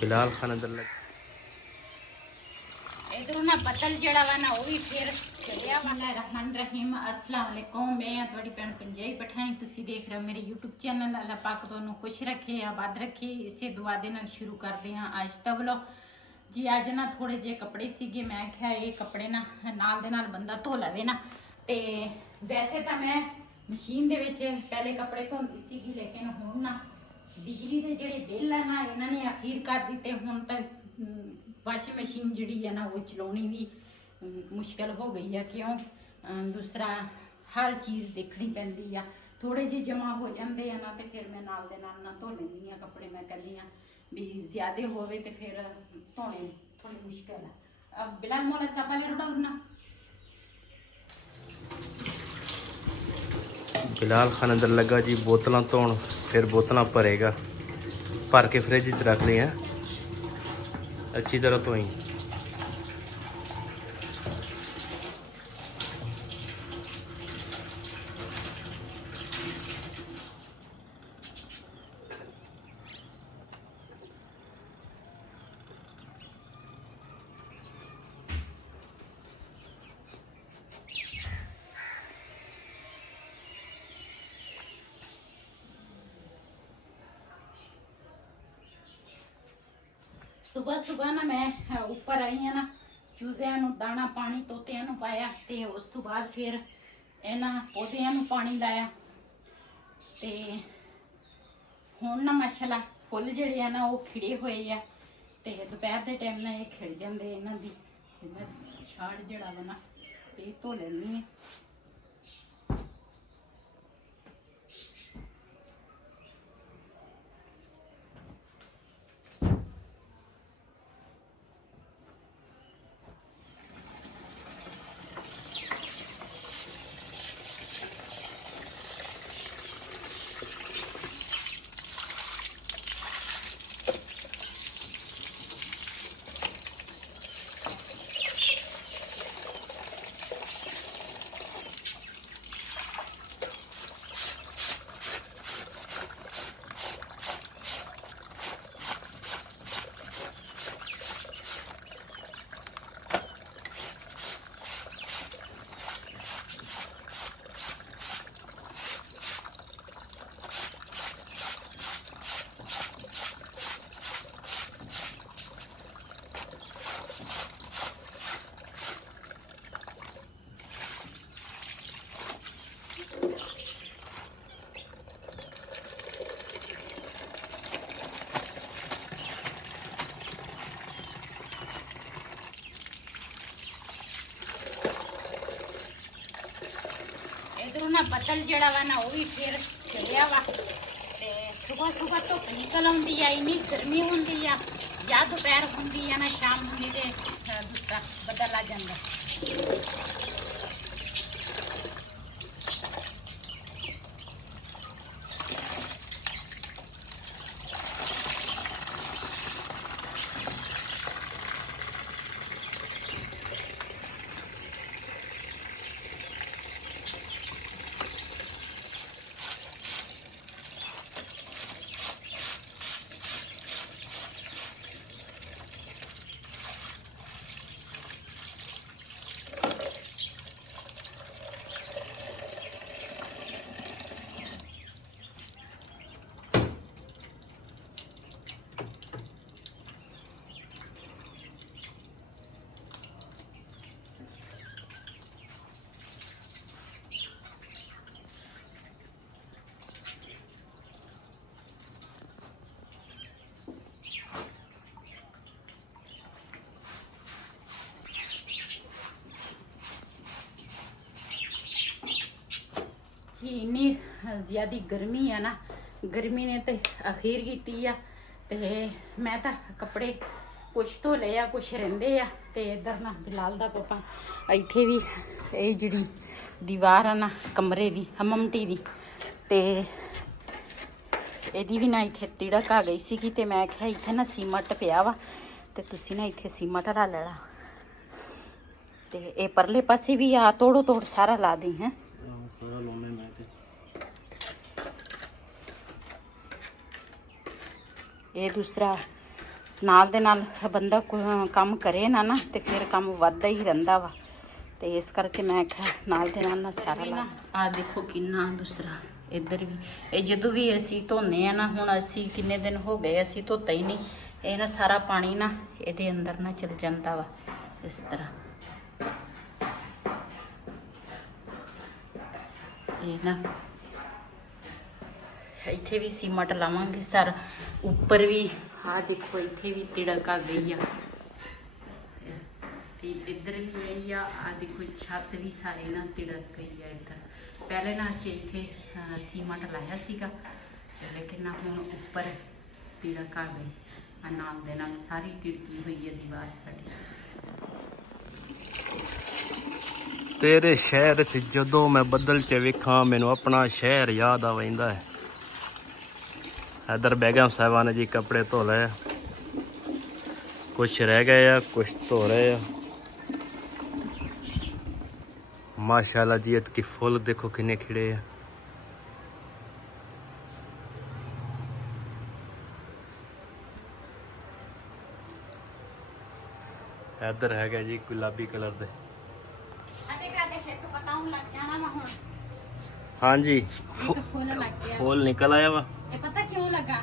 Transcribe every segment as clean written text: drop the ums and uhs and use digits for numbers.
बिलाल खान अंदर लग इधरों ना बदल जड़ा वा ना वो भी फिर चलिया वा। रहमान रहीम अस्सलाम वालेकुम। मैं थोड़ी भैन पंजाबी पठानी तुसी देख रहे हो मेरे यूट्यूब चैनल। अल्लाह पाक तुहानू खुश रखे आबाद रखे इसे दुआ दे नाल शुरू करते हैं आज दा व्लॉग जी। अज ना थोड़े जे कपड़े सीगे मैं क्या ये कपड़े ना नाल दे नाल बंदा धो लवे ना। ते वैसे तो मैं मशीन दे विच पहले कपड़े धोंदी सीगी लेकिन हुण ना बिजली दे जिहड़े बिल है ना इन्हां ने अखीर कर दिते। हुण तां वाशिंग मशीन जिहड़ी है ना वो चलाउणी भी मुश्किल हो गई है। क्यों दूसरा हर चीज़ देखनी पैंदी आ। थोड़े जे जमा हो जाते हैं ना तो फिर मैं नाल दे नाल ना धो लैंदी हाँ कपड़े। मैं कहनी हाँ भी ज्यादा होवे तो फिर धोने थोड़ी मुश्किल है। अब बिलाल मोला चापा ले रोड़ा उड़ना बिलाल खान अंदर लगा जी बोतलां धोण। फिर बोतलां भरेगा, भर के फ्रिज च रख ली हैं अच्छी तरह धोई। सुबह सुबह ना मैं ऊपर आई हाँ ना चूज़ियां नू दाना पानी तोतियां नू पाया ते उस तो बाद फिर इन्हां पौधियां नू पानी लाया ते हुण ना माशाल्लाह फुੱਲ ਜਿਹੜੇ ਆ ਨਾ ਉਹ ਖਿੜੇ ਹੋਏ ਆ ਤੇ ਦੁਪਹਿਰ ਦੇ ਟਾਈਮ ਨਾਲ ਇਹ ਖਿੜ ਜਾਂਦੇ ਇਹਨਾਂ ਦੀ ਛਾੜ ਜਿਹੜਾ ਵਾ ਨਾ ਇਹ ਧੋ ਲੈਣੀ ਹੈ। इधरों ना बदल जड़ा वा ना वो भी फिर चलिया वा। ते सुबह सुबह धुप निकल आउंदी है इन्नी गर्मी होंदी है या दोपहर होंदी है ना शाम होंदी ते दूसरा बदल आ जांदा। जी इन्नी ज़्यादा गर्मी है ना गर्मी ने तो अखीर की आ। ते मैं तो कपड़े कुछ धो ले आ कुछ रहिंदे आ। ते इधर ना बिलाल दा पापा इत्थे भी ये जिहड़ी दीवार है ना कमरे दी ममटी दी ते ਇਹਦੀ भी ना इत्थे तिड़क आ गई सी। ते मैं क्या इत्थे ना सीमट पिया वा ते तुसी ना इत्थे सीमट ला लेना। ते ये परले पासे भी आ तोड़ो तोड़ सारा ला दी है। ये दूसरा ਨਾਲ ਦੇ ਨਾਲ ਬੰਦਾ ਕੰਮ ਕਰੇ ਨਾ ਤੇ ਫਿਰ ਕੰਮ ਵੱਧਦਾ ਹੀ ਰਹਿੰਦਾ ਵਾ। ਤੇ ਇਸ ਕਰਕੇ ਮੈਂ ਕਿਹਾ ਨਾਲ ਦੇ ਨਾਲ ਨਾ ਸਾਰਾ ਲਾ। ਆ ਦੇਖੋ ਕਿੰਨਾ ਦੂਸਰਾ ਇੱਧਰ ਵੀ, ਇਹ ਜਦੋਂ ਵੀ ਅਸੀਂ ਧੋਨੇ ਆ ਨਾ, ਹੁਣ ਅਸੀਂ ਕਿੰਨੇ ਦਿਨ ਹੋ ਗਏ ਅਸੀਂ ਧੋਤਾ ਹੀ ਨਹੀਂ, ਇਹ ਨਾ ਸਾਰਾ ਪਾਣੀ ਨਾ ਇਹਦੇ ਅੰਦਰ ਨਾ ਚਲ ਜਾਂਦਾ ਵਾ ਇਸ ਤਰ੍ਹਾਂ। ਇਹ ਨਾ ਇੱਥੇ ਵੀ ਸੀਮਟ ਲਾਵਾਂਗੇ ਸਰ, ਉੱਪਰ ਵੀ ਆ ਦੇਖੋ ਇੱਥੇ ਵੀ ਤਿੜਕ ਆ ਗਈ ਆ, ਤੇ ਇੱਧਰ ਵੀ ਆਈ ਆ। ਆ ਦੇਖੋ ਛੱਤ ਵੀ ਸਾਰੇ ਨਾ ਤਿੜਕ ਗਈ ਆ ਇੱਧਰ। ਪਹਿਲੇ ਨਾ ਅਸੀਂ ਇੱਥੇ ਸੀਮਟ ਲਾਇਆ ਸੀਗਾ, ਲੇਕਿਨ ਨਾ ਹੁਣ ਉੱਪਰ ਤਿੜਕ ਆ ਗਈ ਆ, ਨਾਲ ਦੇ ਨਾਲ ਸਾਰੀ ਤਿੜਕੀ ਹੋਈ ਹੈ ਦੀਵਾਰ ਸਾਡੀ। ਤੇਰੇ ਸ਼ਹਿਰ 'ਚ ਜਦੋਂ ਮੈਂ ਬੱਦਲ 'ਚ ਵੇਖਾਂ ਮੈਨੂੰ ਆਪਣਾ ਸ਼ਹਿਰ ਯਾਦ ਆ ਵੈਂਦਾ ਹੈ। ਇੱਧਰ ਬੇਗਮ ਸਾਹਿਬਾਂ ਨੇ ਜੀ ਕੱਪੜੇ ਧੋ ਲਏ, ਕੁਛ ਰਹਿ ਗਏ ਆ, ਕੁਛ ਧੋ ਰਹੇ ਆ। माशाल्लाह जी की फुल देखो किन्ने खिड़े है। इधर है जी गुलाबी कलर दे। हाँ जी फुल निकल आया वा। पता क्यों लगा?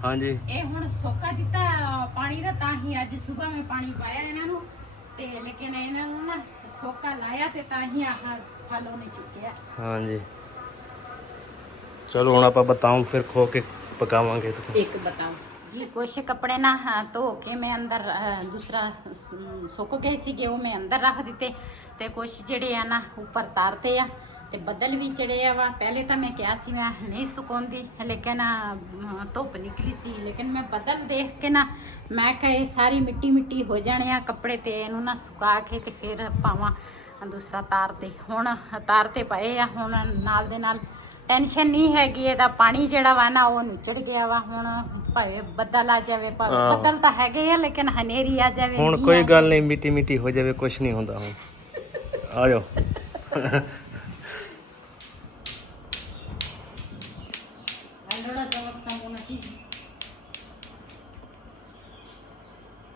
हाँ जी ये हुण सोका दिता पानी दा, तां ही अज सुबह में पानी पाया इन्हां नूं, ते लेकिन इन्हां नूं ना सोका लाया ते तां ही आह फल होने चुके। हाँ जी चलो हुण आपां बताऊं फिर खो के पकावांगे। तो एक बताओ जी, कुछ कपड़े ना धो के मैं अंदर दूसरा सुक गए सीगे, वो मैं अंदर रख दिते, ते कुछ जेड़े आ ना ऊपर तारते आ, ते बदल भी चढ़े आ वा। पहले तो मैं क्या सी मैं नहीं सुकाउंदी, लेकिन धुप निकली सी, लेकिन मैं बदल देख के ना मैं कहे सारी मिट्टी मिट्टी हो जाने आ कपड़े, ते इनू ना सुका के ते फिर पावां दूसरा तारते। हुण तारते पए आ, हुण नाल दे नाल टेंशन नहीं हैगी, ਇਹਦਾ पानी ਜਿਹੜਾ ਵਾ ਨਾ ਉਹ ਨਿਚੜ ਗਿਆ ਵਾ। ਹੁਣ ਭਾਵੇਂ ਬੱਦਲ ਆ ਜਾਵੇ, ਭਾਵੇਂ ਬੱਦਲ ਤਾਂ ਹੈਗੇ ਆ, ਲੇਕਿਨ ਹਨੇਰੀ ਆ ਜਾਵੇ, ਹੁਣ ਕੋਈ ਗੱਲ ਨਹੀਂ, ਮਿੱਟੀ ਮਿੱਟੀ ਹੋ ਜਾਵੇ, ਕੁਛ ਨਹੀਂ ਹੁੰਦਾ। ਹੁਣ ਆ ਜਾਓ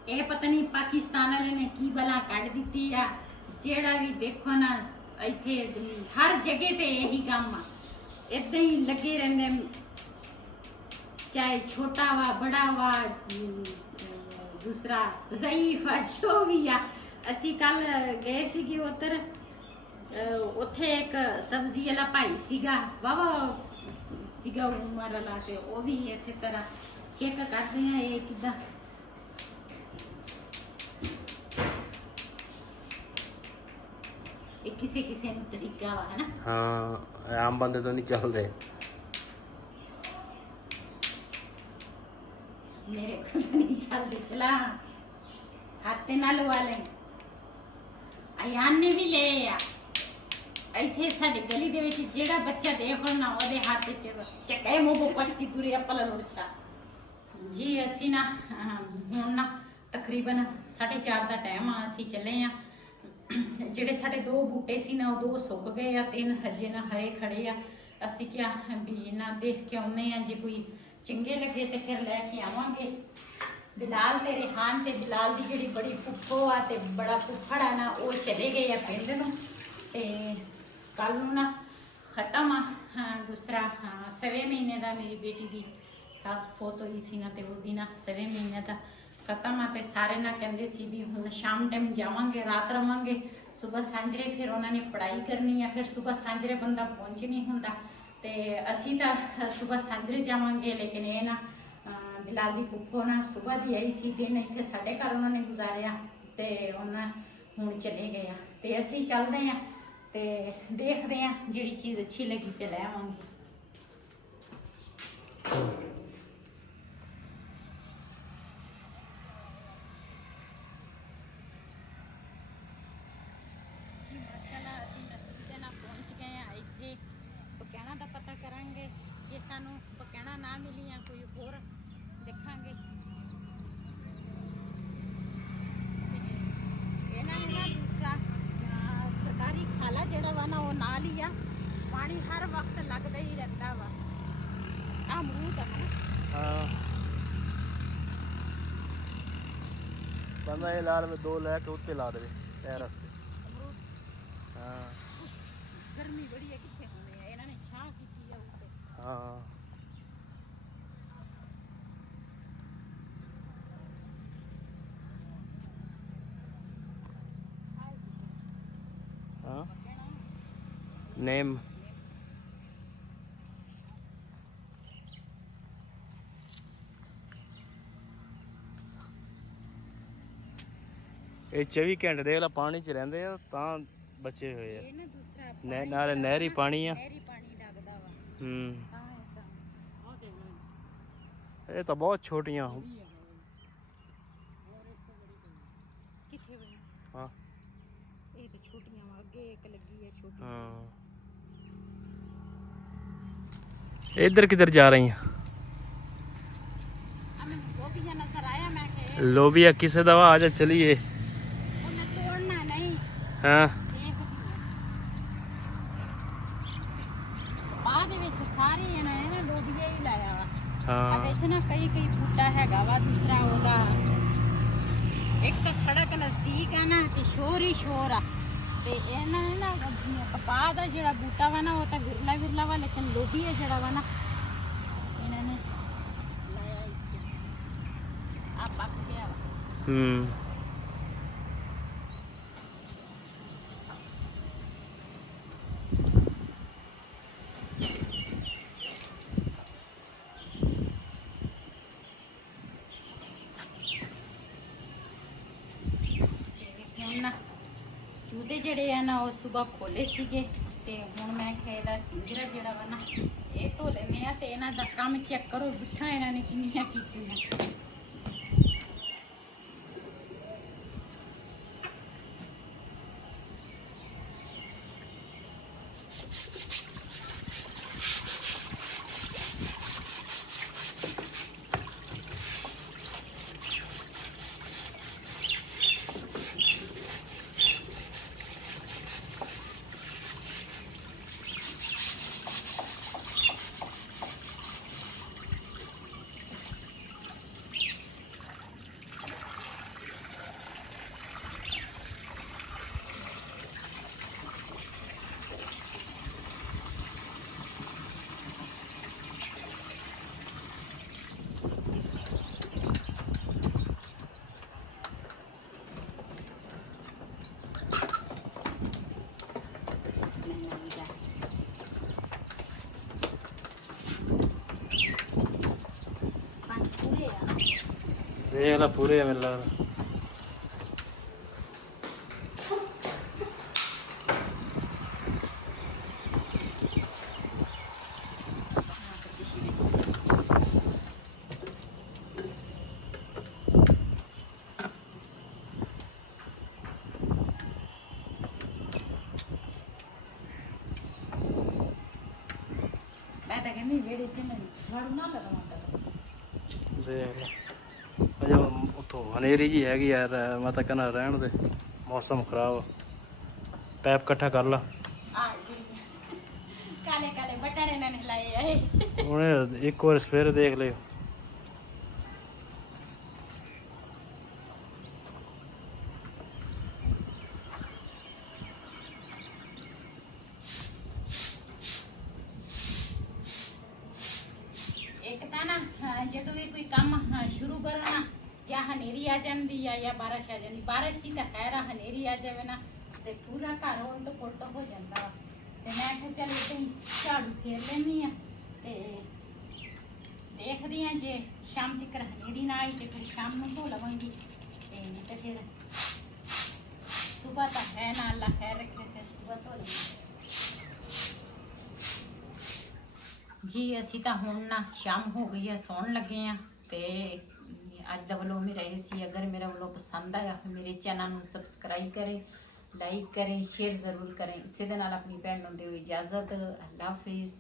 ਇਹ ਪਤਾ ਨਹੀਂ ਪਾਕਿਸਤਾਨ ਵਾਲੇ ਨੇ ਕੀ ਬਲਾ ਕੱਢ ਦਿੱਤੀ ਆ। ਜਿਹੜਾ ਵੀ ਦੇਖੋ ਨਾ ਇੱਥੇ ਹਰ ਜਗ੍ਹਾ ਤੇ ਇਹੀ ਕੰਮ ਆ, इदा ही लगे रहते, चाहे छोटा वा बड़ा वा दूसरा ज़ईफ आ जो भी आ। असी कल गए सीगे उधर, उत्थे एक सब्जी वाला भाई सीगा, वावा सीगा उमर वाला, ते वो भी इस तरह चेक करते हैं ये किदा किसी किसी तरीका वा है ना। हाँ आम बंदे तो नहीं चल रहे, मेरे को तो नहीं चलते। चला हाथे नाल वाले अयान ने भी ले आ। ਇੱਥੇ ਸਾਡੇ ਗਲੀ ਦੇ ਵਿੱਚ ਜਿਹੜਾ ਬੱਚਾ ਦੇਖੋ ਨਾ ਉਹਦੇ ਹੱਥ 'ਚ ਚੱਕੇ ਮੂੰਹ ਪਛਤੀ ਤੁਰੀ ਅੱਪਲ ਲੋੜਛਾ ਜੀ। ਅਸੀਂ ਨਾ ਹੁਣ ਨਾ ਤਕਰੀਬਨ 4:30 ਦਾ ਟਾਈਮ ਆ, ਅਸੀਂ ਚੱਲੇ ਆ। ਜਿਹੜੇ ਸਾਡੇ 2 ਬੂਟੇ ਸੀ ਨਾ ਉਹ 2 ਸੁੱਕ ਗਏ ਆ, 3 ਹਜੇ ਨਾ ਹਰੇ ਖੜੇ ਆ। ਅਸੀਂ ਕਿਹਾ ਵੀ ਨਾ ਦੇਖ ਕੇ ਆਉਂਦੇ ਆ, ਜੇ ਕੋਈ ਚੰਗੇ ਲੱਗੇ ਤੇ ਫਿਰ ਲੈ ਕੇ ਆਵਾਂਗੇ। ਬਿਲਾਲ ਤੇ ਰਿਹਾਨ ਤੇ ਬਿਲਾਲ ਦੀ ਜਿਹੜੀ ਬੜੀ ਫੁੱਫੋ ਆ ਤੇ ਬੜਾ ਫੁੱਫੜ ਆ ਨਾ, ਉਹ ਚਲੇ ਗਏ ਆ ਪਿੰਡ ਨੂੰ, ਤੇ ਕੱਲ ਨੂੰ ਨਾ ਖਤਮ ਆ ਦੂਸਰਾ 7ਵੇਂ ਮਹੀਨੇ ਦਾ ਮੇਰੀ ਬੇਟੀ ਦੀ ਸੱਸ ਫੌਤ ਹੋਈ ਸੀ ਨਾ, ਤੇ ਉਹਦੀ ਨਾ 7ਵੇਂ ਮਹੀਨੇ ਦਾ ਖਤਮ ਆ। ਤੇ ਸਾਰੇ ਨਾ ਕਹਿੰਦੇ ਸੀ ਵੀ ਹੁਣ ਸ਼ਾਮ ਟਾਈਮ ਜਾਵਾਂਗੇ, ਰਾਤ ਰਵਾਂਗੇ, ਸਵੇਰ ਸਾਂਝਰੇ ਫਿਰ ਉਹਨਾਂ ਨੇ ਪੜ੍ਹਾਈ ਕਰਨੀ ਆ, ਫਿਰ ਸਵੇਰ ਸਾਂਝਰੇ ਬੰਦਾ ਪਹੁੰਚ ਨਹੀਂ ਹੁੰਦਾ, ਤੇ ਅਸੀਂ ਤਾਂ ਸਵੇਰ ਸਾਂਝਰੇ ਜਾਵਾਂਗੇ। ਲੇਕਿਨ ਇਹ ਨਾ ਬਿਲਾਲ ਦੀ ਫੁੱਫੋ ਨਾ ਸਵੇਰ ਦੀ ਆਈ ਸੀ, ਦਿਨ ਇੱਥੇ ਸਾਡੇ ਘਰ ਉਹਨਾਂ ਨੇ ਗੁਜ਼ਾਰਿਆ, ਤੇ ਉਹਨਾਂ ਹੁਣ ਚਲੇ ਗਏ ਆ। ਤੇ ਅਸੀਂ ਚੱਲਦੇ ਆ ਤੇ ਦੇਖਦੇ ਆ, ਜਿਹੜੀ ਚੀਜ਼ ਅੱਛੀ ਲੱਗੀ ਤੇ ਲੈ ਆਵਾਂਗੇ। ਪਕੈਣਾ ਦਾ ਪਤਾ ਕਰਾਂਗੇ, ਜੇ ਸਾਨੂੰ ਪਕੈਣਾ ਨਾ ਮਿਲੀ ਜਾਂ ਕੋਈ ਹੋਰ ਦੇਖਾਂਗੇ। ਇਹਨਾਂ ਨੇ ਨਾ ਦੂਸਰਾ ਸਰਕਾਰੀ ਖਾਲਾ ਜਿਹੜਾ ਵਾ ਨਾ ਉਹ ਨਾਲ ਹੀ ਆ, ਪਾਣੀ ਹਰ ਵਕਤ ਲੱਗਦਾ ਹੀ ਰਹਿੰਦਾ ਵਾ। ਅਮਰੂਦ ਹੈ ਨਾ, ਕਹਿੰਦਾ ਇਹ ਲਾ ਲਵੇ 2 ਲੈ ਕੇ ਉੱਤੇ ਲਾ ਦੇਵੇ ਇਹ ਰਸਤੇ। ਹਾਂ ਗਰਮੀ ਬੜੀ ਹੈ, ਕਿੱਥੇ ਹੋਣੇ ਆ, ਇਹਨਾਂ ਨੇ ਛਾਂ ਕੀਤੀ ਆ ਉੱਤੇ। ਹਾਂ ਹਾਂ ਨੇਮ ਇਹ 24 ਘੰਟੇ ਦੇਖ ਲਾ ਪਾਣੀ 'ਚ ਰਹਿੰਦੇ ਆ ਤਾਂ ਬਚੇ ਹੋਏ ਆ। ਇਹ ਨਾ ਦੂਸਰਾ ਨਾਲੇ ਨਹਿਰੀ ਪਾਣੀ ਆ। ਨਹਿਰੀ ਪਾਣੀ ਲੱਗਦਾ ਵਾ ਹੂੰ ਤਾਂ ਇਹ ਤਾਂ ਬਹੁਤ ਛੋਟੀਆਂ ਕਿੱਥੇ ਬਣੀ? ਹਾਂ ਇਹ ਤਾਂ ਛੋਟੀਆਂ ਵਾ, ਅੱਗੇ ਇੱਕ ਲੱਗੀ ਹੈ ਛੋਟੀ। ਹਾਂ ਇੱਧਰ ਕਿੱਧਰ ਜਾ ਰਹੀ ਆ? हमें लोबिया नजर आया, मैं कहे लोबिया किसे दवा आजा चलिए। उन्हें तोड़ना नहीं। हाँ बाद ਵਿੱਚ ਸਾਰੇ ਇਹਨਾਂ ਨੇ ਨਾ ਲੋਬੀਆ ਹੀ ਲਾਇਆ ਵਾ। हाँ ਵਿੱਚ ਨਾ ਕਈ ਬੂਟਾ ਹੈਗਾ ਵਾ, ਦੂਸਰਾ ਉਹਦਾ ਇੱਕ ਤਾਂ ਸੜਕ ਨਜ਼ਦੀਕ ਆ ਨਾ ਤੇ ਸ਼ੋਰ ਹੀ ਸ਼ੋਰ ਆ, ਤੇ ਇਹਨਾਂ ਨੇ ਨਾ ਕਪਾਹ ਦਾ ਜਿਹੜਾ ਬੂਟਾ ਵਾ ਨਾ ਉਹ ਤਾਂ ਵਿਰਲਾ ਵਾ, ਲੇਕਿਨ ਲੋਬੀਆ ਜਿਹੜਾ ਵਾ ਨਾ ਇਹਨਾਂ ਨੇ ਲਾਇਆ ਇੱਥੇ ਆ ਪੱਕ ਗਿਆ ਵਾ। ਚੂਦੇ ਜਿਹੜੇ ਆ ਨਾ ਉਹ ਸਵੇਰ ਖੋਲੇ ਸੀਗੇ, ਤੇ ਹੁਣ ਮੈਂ ਕਿਹਾ ਇਹਦਾ ਪਿੰਜਰਾ ਜਿਹੜਾ ਵਾ ਨਾ ਇਹ ਧੋ ਲੈਂਦੇ ਆ, ਤੇ ਇਹਨਾਂ ਦਾ ਕੰਮ ਚੈੱਕ ਕਰੋ ਬਿੱਠਾ ਇਹਨਾਂ ਨੇ ਕਿੰਨੀਆਂ ਕੀਤੀਆਂ। देख ला पूरे है मेरे लग मैं तो कहनी जेड़ी थे मैं झाड़ू ना लगाऊंगा। देख ला ਅਜੇ ਉੱਥੋਂ ਹਨੇਰੀ ਜੀ ਹੈਗੀ ਯਾਰ, ਮੈਂ ਤਾਂ ਕਹਿੰਦਾ ਰਹਿਣ ਦੇ, ਮੌਸਮ ਖਰਾਬ। ਪੈਪ ਇਕੱਠਾ ਕਰ ਲਾ। ਕਾਲੇ ਕਾਲੇ ਬਟਨ ਇਹਨਾਂ ਨੇ ਲਾਏ ਆਏ। ਉਹਨੇ ਇੱਕ ਵਾਰ ਸਵੇਰੇ ਦੇਖ ਲਿਓ। ਇੱਕ ਤਾਂ ਨਾ ਜਦੋਂ ਵੀ ਕੋਈ ਕੰਮ ਸ਼ੁਰੂ ਕਰਨਾ ਜਾਂ ਹਨੇਰੀ ਆ ਜਾਂਦੀ ਆ ਜਾਂ ਬਾਰਿਸ਼ ਆ ਜਾਂਦੀ, ਬਾਰਿਸ਼ ਦੀ ਤਾਂ ਖੈਰ ਆ, ਹਨੇਰੀ ਆ ਜਾਵੇ ਨਾ ਤੇ ਪੂਰਾ ਘਰ ਉਲਟ ਪੁਲਟ ਹੋ ਜਾਂਦਾ ਵਾ। ਤੇ ਮੈਂ ਕਿਹਾ ਚੱਲ ਇੱਥੇ ਹੀ ਝਾੜੂ ਫੇਰ ਲੈਂਦੀ ਆ ਤੇ ਦੇਖਦੀ ਆ, ਜੇ ਸ਼ਾਮ ਤੱਕ ਹਨੇਰੀ ਨਾ ਆਈ ਤੇ ਫਿਰ ਸ਼ਾਮ ਨੂੰ ਧੋ ਲਵਾਂਗੀ, ਤੇ ਨਹੀਂ ਤੇ ਫਿਰ ਸੁਬਹ ਤਾਂ ਹੈ ਨਾ, ਅੱਲਾ ਖੈਰ ਰੱਖੇ ਤੇ ਸੁਬਹ ਧੋ ਲਵਾਂਗੀ। ਜੀ ਅਸੀਂ ਤਾਂ ਹੁਣ ਨਾ ਸ਼ਾਮ ਹੋ ਗਈ ਹੈ, ਸੌਣ ਲੱਗੇ ਆ। ਤੇ ਅੱਜ ਦਾ ਵਲੋਗ ਮੇਰਾ ਇਹ ਸੀ। ਅਗਰ ਮੇਰਾ ਵਲੋਗ ਪਸੰਦ ਆਇਆ ਹੋ ਮੇਰੇ ਚੈਨਲ ਨੂੰ ਸਬਸਕ੍ਰਾਈਬ ਕਰੇ, ਲਾਈਕ ਕਰੇ, ਸ਼ੇਅਰ ਜ਼ਰੂਰ ਕरें। ਇਸੇ ਦੇ ਨਾਲ ਆਪਣੀ ਭੈਣ ਨੂੰ ਦਿਓ ਇਜਾਜ਼ਤ। ਅੱਲਾ ਹਾਫਿਜ਼।